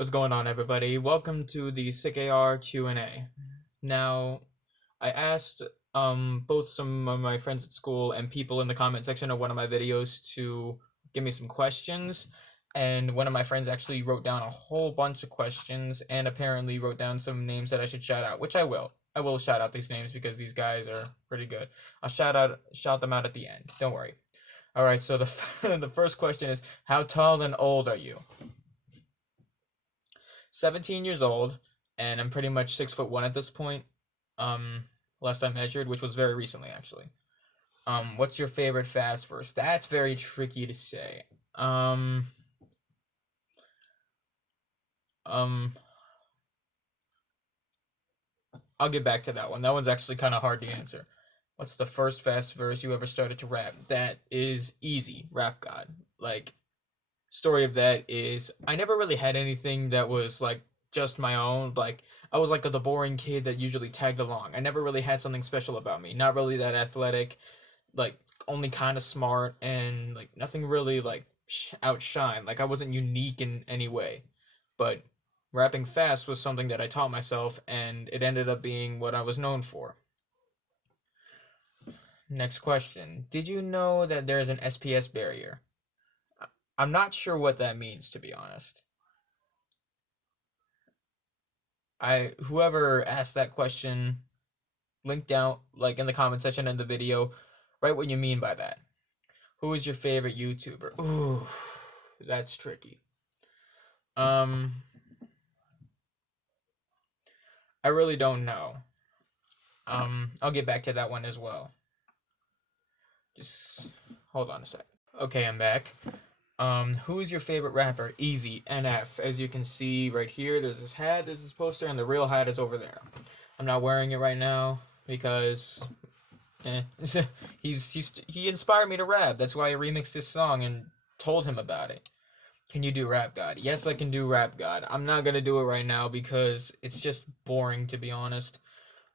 What's going on, everybody? Welcome to the Sick AR Q&A. Now, I asked both some of my friends at school and people in the comment section of one of my videos to give me some questions, and one of my friends actually wrote down a whole bunch of questions and apparently wrote down some names that I should shout out, which I will. I will shout out these names because these guys are pretty good. I'll shout them out at the end. Don't worry. All right, so the the first question is, how tall and old are you? 17 years old, and I'm pretty much 6'1" at this point. Last I measured, which was very recently actually. What's your favorite fast verse? That's very tricky to say. Um, I'll get back to that one. That one's actually kind of hard to answer. What's the first fast verse you ever started to rap? That is easy. Rap God. Like, story of that is I never really had anything that was like just my own. Like, I was like the boring kid that usually tagged along. I never really had something special about me. Not really that athletic, like only kind of smart, and like nothing really like outshine. Like, I wasn't unique in any way. But rapping fast was something that I taught myself, and it ended up being what I was known for. Next question. Did you know that there is an SPS barrier? I'm not sure what that means, to be honest. Whoever asked that question, link down like in the comment section in the video, write what you mean by that. Who is your favorite YouTuber? Ooh, that's tricky. I really don't know. I'll get back to that one as well. Just hold on a sec. Okay, I'm back. Who is your favorite rapper? Easy, NF. As you can see right here, there's this hat, there's this poster, and the real hat is over there. I'm not wearing it right now because he inspired me to rap. That's why I remixed this song and told him about it. Can you do Rap God? Yes, I can do Rap God. I'm not gonna do it right now because it's just boring, to be honest.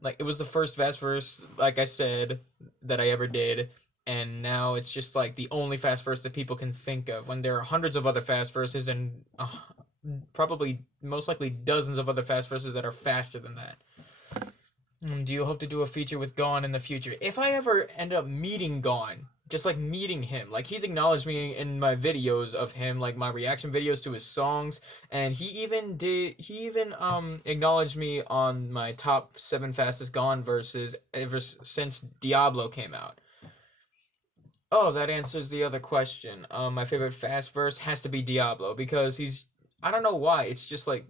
Like, it was the first fast verse, like I said, that I ever did, and now it's just like the only fast verse that people can think of when there are hundreds of other fast verses and probably most likely dozens of other fast verses that are faster than that. Do you hope to do a feature with Gone in the future? If I ever end up meeting Gone, just like meeting him, like he's acknowledged me in my videos of him, like my reaction videos to his songs, and he even acknowledged me on my top 7 fastest Gone verses ever since Diablo came out. Oh, that answers the other question. My favorite fast verse has to be Diablo because I don't know why, it's just like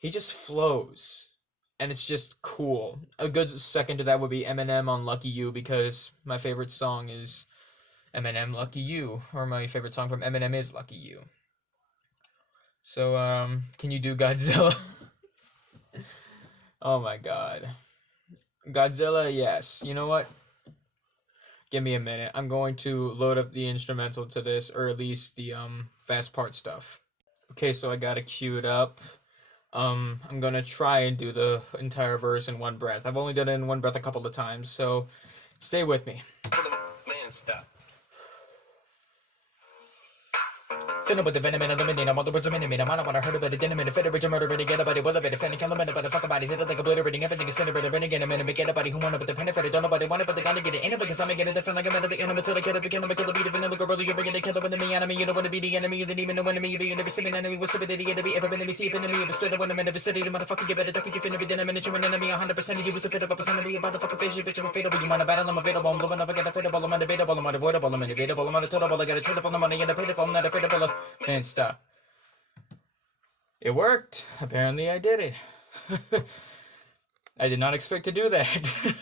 he just flows and it's just cool. A good second to that would be Eminem on Lucky You because my favorite song is Eminem Lucky You, or my favorite song from Eminem is Lucky You. So can you do Godzilla? Oh my god. Godzilla, yes. You know what? Give me a minute. I'm going to load up the instrumental to this, or at least the fast part stuff. Okay, so I got it queued up. I'm gonna try and do the entire verse in one breath. I've only done it in one breath a couple of times, so stay with me. Man, stop. Finna with the venom and eliminate. I'm all the words of minute. I'm on what I heard about it. Didn't minute. Federate murder. Ready, get about it. Well, if any kill a minute, but the fuck about it. It like obliterating everything. Is celebrated. Renegade a minute. Make anybody who want to, but the penetrated. Don't nobody want it, but they gotta get it in it because I'm making it different. Like I'm at the enemy until they kill it. Begin to kill the beat. Vanilla girl. You're bringing the killer with the enemy. You don't want to be the enemy. You didn't even know enemy. You never seen an enemy. What's the biddy? To be ever been to be see enemy. But straight when I'm in the vicinity. The motherfucker get better. Duck you finna be then a minute. You're an enemy. 100% of you was a fit of a percent of you. Motherfucker face you. Bitch, I'm fatal. You want to battle? I'm available. I'm blowing up. I get a fatal. I'm undebatable. I'm unavoidable. I'm unavailable. I'm unavoidable. I got a trade for the money and a pay for. I'm not afraid of. And stop. It worked. Apparently I did it. I did not expect to do that.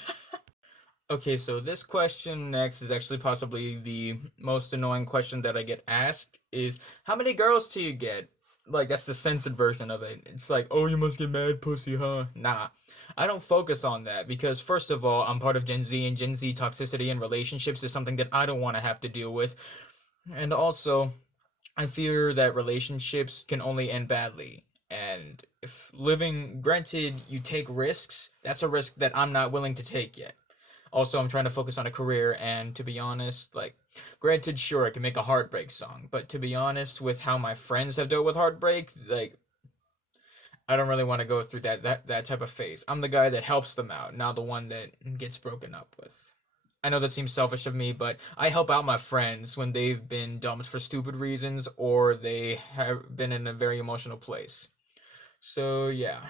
Okay, so this question next is actually possibly the most annoying question that I get asked is, how many girls do you get? Like, that's the censored version of it. It's like, oh, you must get mad pussy, huh? Nah. I don't focus on that because, first of all, I'm part of Gen Z, and Gen Z toxicity in relationships is something that I don't want to have to deal with. And also, I fear that relationships can only end badly. And if living, granted, you take risks, that's a risk that I'm not willing to take yet. Also, I'm trying to focus on a career, and to be honest, like, granted, sure, I can make a heartbreak song, but to be honest, with how my friends have dealt with heartbreak, like, I don't really want to go through that type of phase. I'm the guy that helps them out, not the one that gets broken up with. I know that seems selfish of me, but I help out my friends when they've been dumped for stupid reasons or they have been in a very emotional place. So yeah.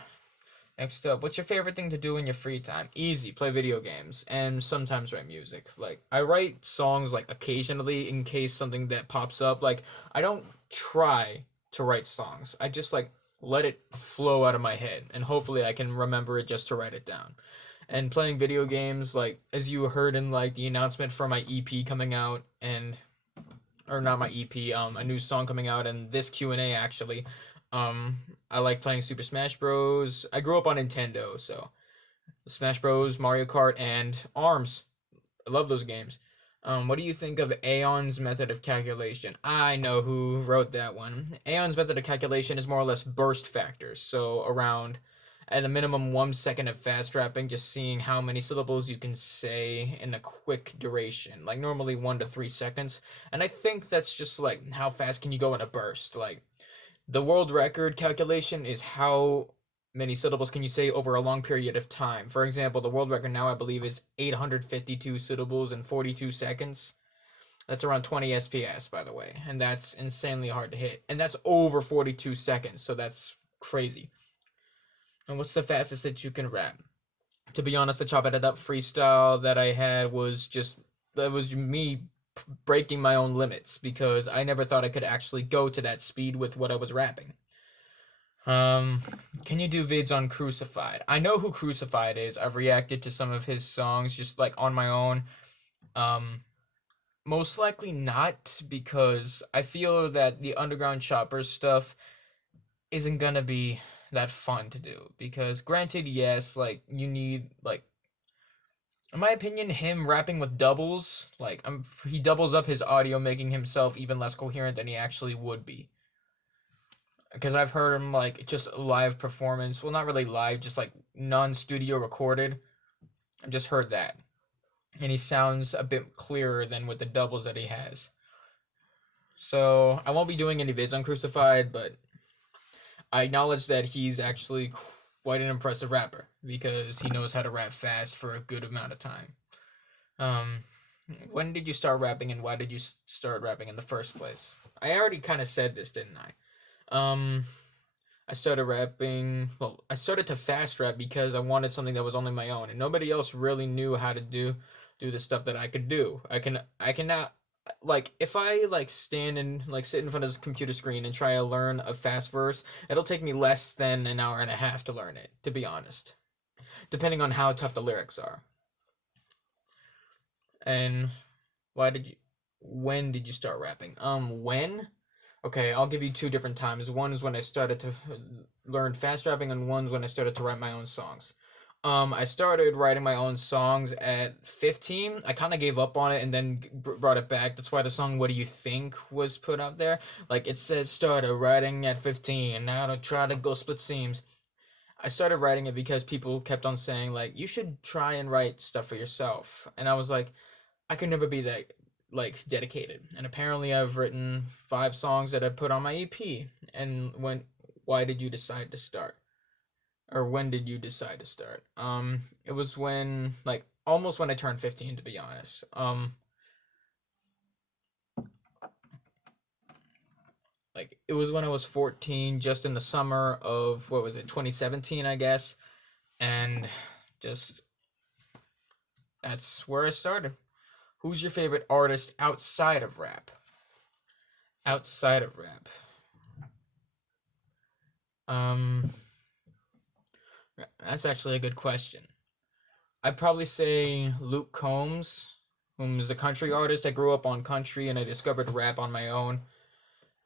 Next up, what's your favorite thing to do in your free time? Easy, play video games and sometimes write music. Like I write songs like occasionally in case something that pops up. Like I don't try to write songs. I just like let it flow out of my head and hopefully I can remember it just to write it down. And playing video games like as you heard in like the announcement for my EP coming out and or not my EP, a new song coming out and this Q&A actually. Um, I like playing Super Smash Bros. I grew up on Nintendo, so Smash Bros, Mario Kart, and ARMS. I love those games. What do you think of Aeon's method of calculation? I know who wrote that one. Aeon's method of calculation is more or less burst factors, so around at a minimum 1 second of fast rapping, just seeing how many syllables you can say in a quick duration, like normally 1 to 3 seconds. And I think that's just like how fast can you go in a burst. Like the world record calculation is how many syllables can you say over a long period of time. For example, the world record now I believe is 852 syllables in 42 seconds. That's around 20 SPS, by the way, and that's insanely hard to hit. And that's over 42 seconds, so that's crazy. And what's the fastest that you can rap? To be honest, the chop it up freestyle that I had was just that was me breaking my own limits because I never thought I could actually go to that speed with what I was rapping. Um, can you do vids on Crucified? I know who Crucified is. I've reacted to some of his songs just like on my own. Um, Most likely not because I feel that the Underground Chopper stuff isn't gonna be that fun to do because granted yes like you need like in my opinion him rapping with doubles like he doubles up his audio making himself even less coherent than he actually would be because I've heard him like just live performance well not really live just like non-studio recorded I've just heard that and he sounds a bit clearer than with the doubles that he has so I won't be doing any vids on Crucified but I acknowledge that he's actually quite an impressive rapper because he knows how to rap fast for a good amount of time. Um, when did you start rapping and why did you start rapping in the first place? I already kind of said this, didn't I? I started rapping. Well, I started to fast rap because I wanted something that was only my own, and nobody else really knew how to do the stuff that I could do. I can now like if I like stand and like sit in front of this computer screen and try to learn a fast verse, it'll take me less than an hour and a half to learn it, to be honest. Depending on how tough the lyrics are. And why did you when did you start rapping? When? Okay, I'll give you two different times. One is when I started to learn fast rapping and one's when I started to write my own songs. I started writing my own songs at 15. I kind of gave up on it and then brought it back. That's why the song "What Do You Think" was put out there. Like it says, started writing at 15. Now to try to go split seams. I started writing it because people kept on saying like you should try and write stuff for yourself, and I was like, I could never be that like dedicated. And apparently, I've written 5 songs that I put on my EP. And why did you decide to start? Or when did you decide to start? It was when like almost when I turned 15 to be honest. Like it was when I was 14 just in the summer of what was it 2017 I guess and just that's where I started. Who's your favorite artist outside of rap? Outside of rap. Um that's actually a good question. I'd probably say Luke Combs, whom is a country artist. I grew up on country and I discovered rap on my own.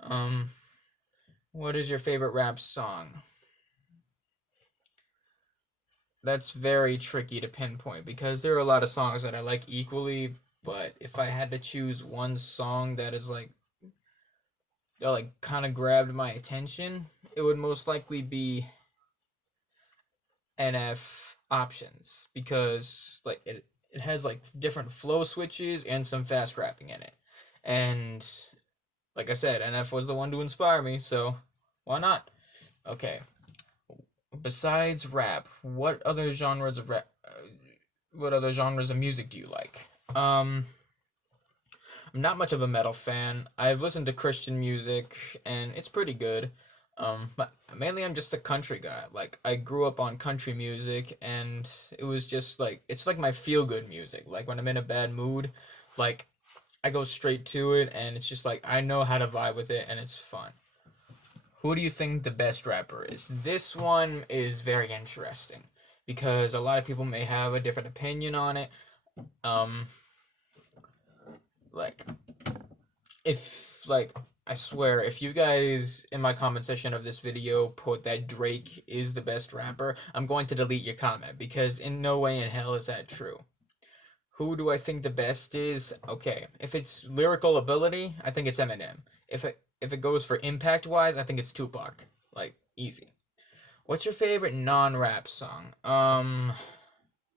Um, what is your favorite rap song? That's very tricky to pinpoint because there are a lot of songs that I like equally, but if I had to choose one song that is that like kind of grabbed my attention, it would most likely be NF Options because like it has like different flow switches and some fast rapping in it. And like I said, NF was the one to inspire me, so why not? Okay. besides rap, what other genres of rap? What other genres of music do you like? I'm not much of a metal fan. I've listened to Christian music and it's pretty good. But mainly I'm just a country guy. Like I grew up on country music and it was just like it's like my feel good music. Like when I'm in a bad mood, like I go straight to it and it's just like I know how to vibe with it and it's fun. Who do you think the best rapper is? This one is very interesting because a lot of people may have a different opinion on it. Um, like if like I swear if you guys in my comment section of this video put that Drake is the best rapper, I'm going to delete your comment because in no way in hell is that true. Who do I think the best is? Okay, if it's lyrical ability, I think it's Eminem. If it goes for impact wise, I think it's Tupac. Like easy. What's your favorite non-rap song?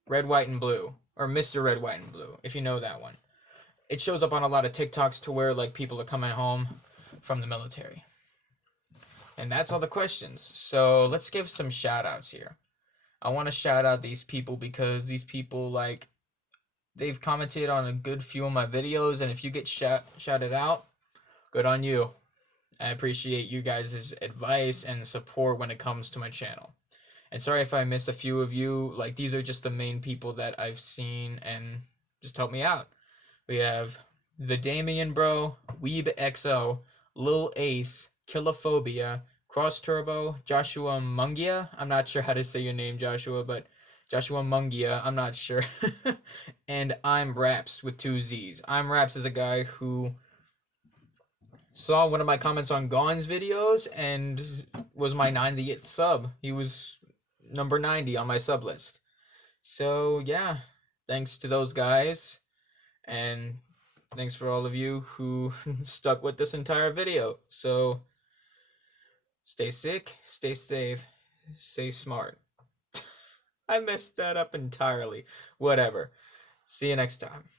Red, White, and Blue or Mr. Red, White, and Blue, if you know that one. It shows up on a lot of TikToks to where like people are coming home from the military. And that's all the questions. So let's give some shout outs here. I want to shout out these people because these people like they've commented on a good few of my videos, and if you get shouted out, good on you. I appreciate you guys' advice and support when it comes to my channel. And sorry if I missed a few of you. Like these are just the main people that I've seen and just help me out. We have TheDamianBro, Weeb Xo, LilAce, Killaphobia, Cross Turbo, Joshua Mungia. I'm not sure how to say your name, Joshua, but Joshua Mungia, I'm not sure. And I'm Rapzz with 2 Z's. I'm Rapzz is a guy who saw one of my comments on Gon's videos and was my 90th sub. He was number 90 on my sub list. So yeah, thanks to those guys. And thanks for all of you who stuck with this entire video. So stay sick, stay safe, stay smart. I messed that up entirely. Whatever. See you next time.